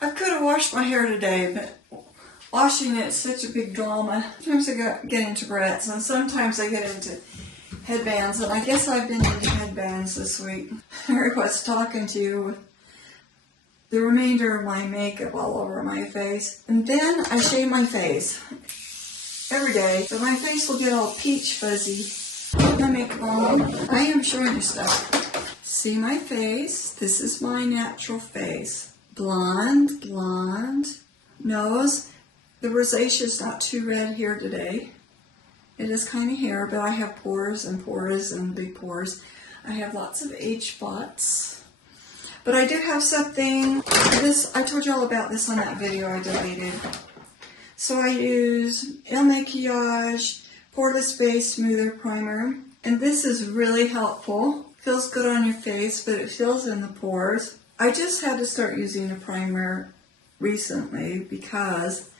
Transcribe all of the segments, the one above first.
I could have washed my hair today, but washing it is such a big drama. Sometimes I get into barrettes, and sometimes I get into headbands, and I guess I've been into headbands this week. I was talking to you with the remainder of my makeup all over my face. And then I shave my face every day, so my face will get all peach fuzzy. Put my makeup on. I am showing you stuff. See my face? This is my natural face. Blonde, blonde. Nose. The rosacea is not too red here today. It is kind of hair, but I have pores and big pores. I have lots of age spots. But I do have something, I told you all about this on that video I deleted. So I use Ilmakiage Poreless Base Smoother Primer. And this is really helpful. Feels good on your face, but it fills in the pores. I just had to start using a primer recently because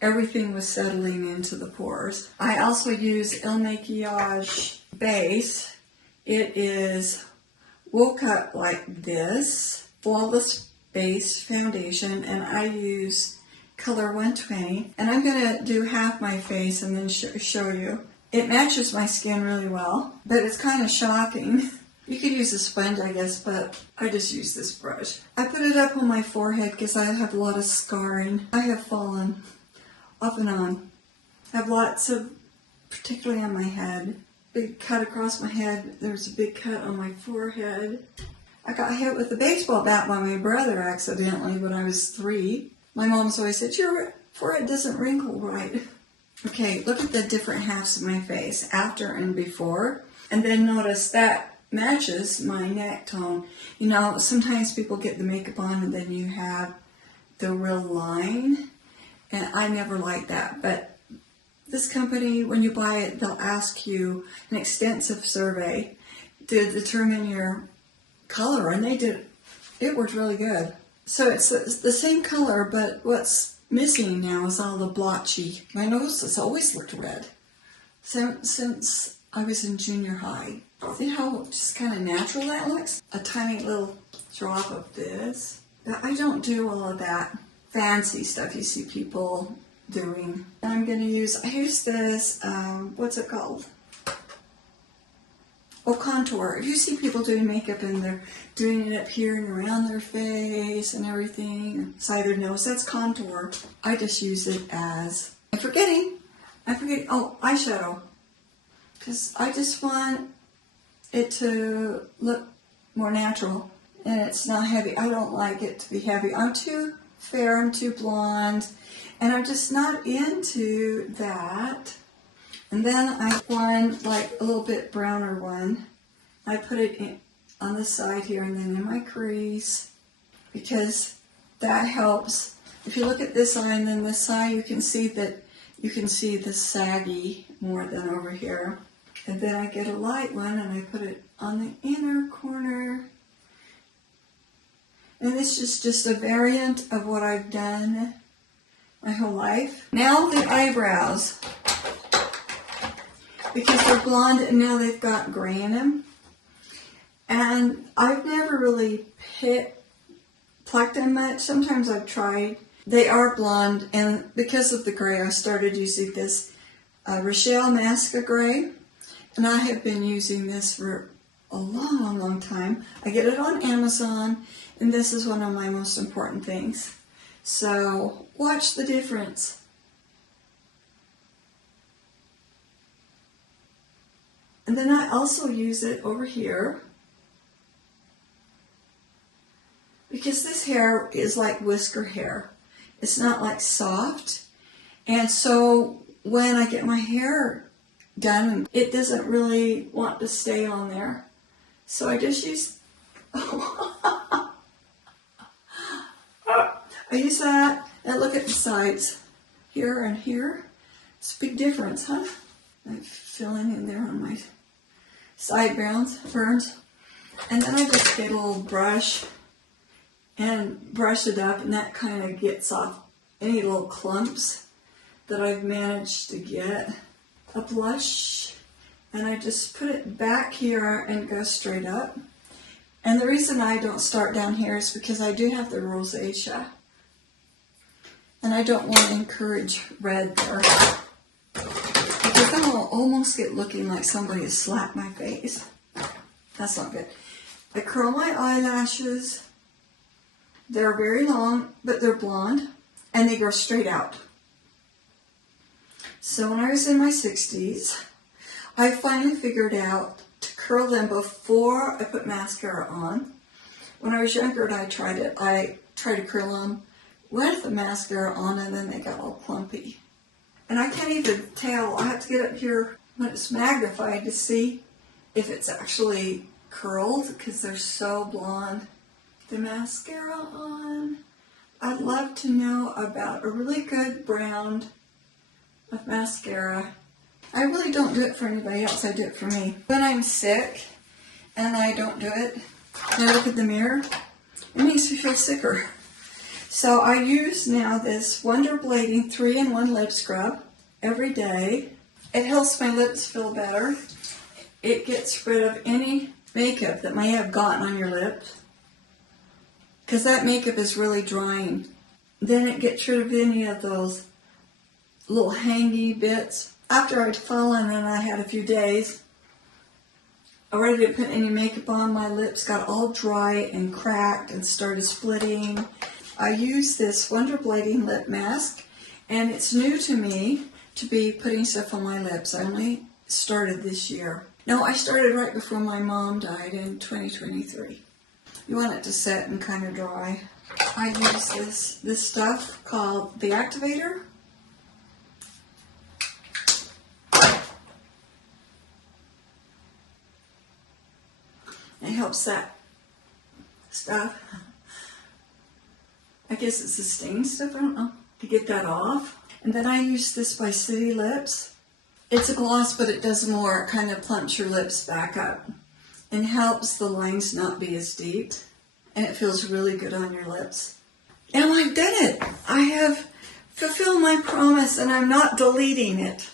everything was settling into the pores. I also use Ilmakiage Base. It is woke up like this, Flawless Base Foundation, and I use color 120. And I'm going to do half my face and then show you. It matches my skin really well, but it's kind of shocking. You could use a sponge, I guess, but I just use this brush. I put it up on my forehead because I have a lot of scarring. I have fallen off and on. I have lots of, particularly on my head. Big cut across my head. There's a big cut on my forehead. I got hit with a baseball bat by my brother accidentally when I was 3. My mom's always said, your forehead doesn't wrinkle right. Okay, look at the different halves of my face, after and before. And then notice that matches my neck tone. You know, sometimes people get the makeup on and then you have the real line. And I never like that, but this company, when you buy it, they'll ask you an extensive survey to determine your color, and they did. It worked really good. So it's the same color, but what's missing now is all the blotchy. My nose has always looked red since I was in junior high. See how just kind of natural that looks? A tiny little drop of this. But I don't do all of that fancy stuff you see people doing. I'm going to use, I use this, what's it called? Oh, contour. If you see people doing makeup and they're doing it up here and around their face and everything, side of their nose, that's contour. I just use it as, I'm forgetting, oh, eyeshadow. Because I just want it to look more natural and it's not heavy. I don't like it to be heavy. I'm too fair, I'm too blonde, and I'm just not into that. And then I have one, like a little bit browner one. I put it in, on the side here and then in my crease, because that helps. If you look at this eye and then this side, you can see the saggy more than over here. And then I get a light one and I put it on the inner corner. And this is just a variant of what I've done my whole life. Now the eyebrows, because they're blonde and now they've got gray in them. And I've never really plucked them much. Sometimes I've tried. They are blonde, and because of the gray, I started using this Rochelle Masc-a-gray. And I have been using this for a long, long time. I get it on Amazon, and this is one of my most important things. So watch the difference. And then I also use it over here, because this hair is like whisker hair. It's not like soft. And so when I get my hair done, it doesn't really want to stay on there. So I just use, I use that, and look at the sides, here and here. It's a big difference, huh? I'm filling in there on my sideburns, and then I just get a little brush and brush it up, and that kind of gets off any little clumps that I've managed to get. A blush, and I just put it back here and go straight up. And the reason I don't start down here is because I do have the rosacea And I don't want to encourage red there. Because then I'll almost get looking like somebody has slapped my face. That's not good. I curl my eyelashes. They're very long, but they're blonde. And they go straight out. So when I was in my 60s, I finally figured out to curl them before I put mascara on. When I was younger and I tried it, I tried to curl them with the mascara on, and then they got all clumpy. And I can't even tell. I have to get up here when it's magnified to see if it's actually curled because they're so blonde. The mascara on. I'd love to know about a really good brand of mascara. I really don't do it for anybody else. I do it for me. When I'm sick and I don't do it, and I look at the mirror, it makes me feel sicker. So I use now this Wonderblading 3-in-1 lip scrub every day. It helps my lips feel better. It gets rid of any makeup that may have gotten on your lips, because that makeup is really drying. Then it gets rid of any of those little hangy bits. After I'd fallen and I had a few days, I ready to put any makeup on, my lips got all dry and cracked and started splitting. I use this Wonderblading lip mask, and it's new to me to be putting stuff on my lips. I only started this year. No, I started right before my mom died in 2023. You want it to set and kind of dry. I use this stuff called the Activator. It helps that stuff. I guess it's the stain stuff, I don't know, to get that off. And then I use this by City Lips. It's a gloss, but it does more. It kind of plumps your lips back up and helps the lines not be as deep. And it feels really good on your lips. And I've done it. I have fulfilled my promise, and I'm not deleting it.